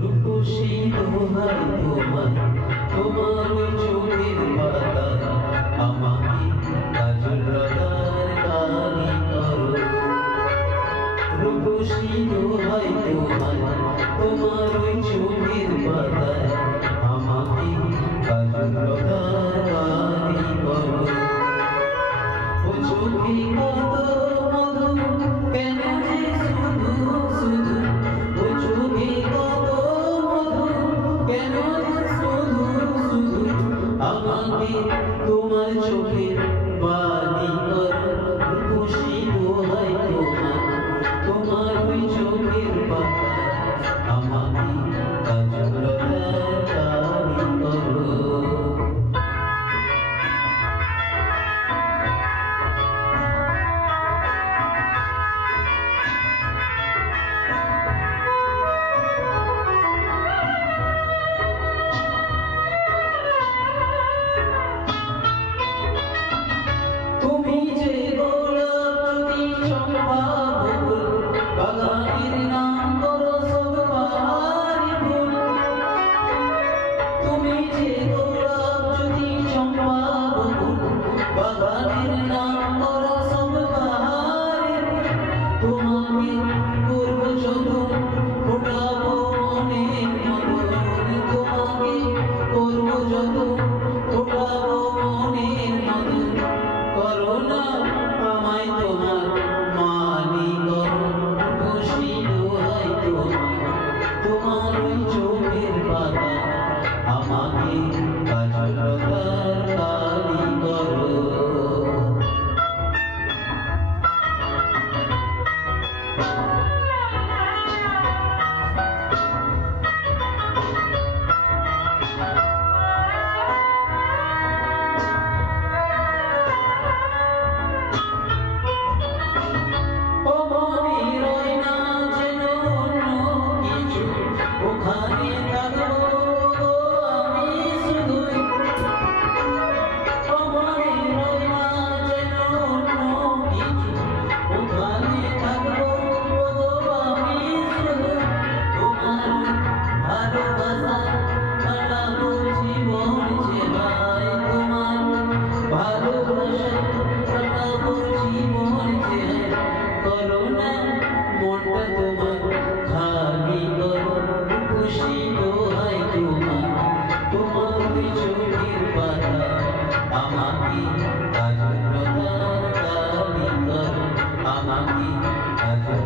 রূপসী দোহাই তোমায়, তোমার ওই চোখের পাতা আমাকে কাজল রাধার কালি করো। রূপসী দোহাই তোমায়, তোমার ওই চোখের পাতা আমাকে কাজল রাধার কালি করো। ও চোখে কত মধু, কেন যে শুধু শুধু, ও চোখে কত মধু, কেন যে শুধু শুধু, আমাকে তোমার চোখের বালি করো। রূপসী দোহাই তোমায়, তোমার ওই চোখের পাতা আমাকে কাজল রাধার কালি করো। তুমি যে গোলাপ যদি চম্পা ফুল, বাগানের নাম করো সব বাহারি ফুল। তুমি যে গোলাপ যদি চম্পা ফুল, বাগানের নাম করো সব বাহারি ফুল। তোমাকে করবো যতন, ফোটাবো মনের মতন। তোমাকে করবো যতন, ফোটাবো মনের মতন। করো না আমায় তোমার মালি করো। রূপসী দোহাই তোমায়, তোমার ওই চোখের পাতা আমাকে কাজল রাধার কালি করো। করোনা মনটা তোমার খালি করো। রূপসী দোহাই তোমায়, তোমার ওই চোখের পাতা আমাকে কাজল রাধার কালি করো। আমাকে কাজল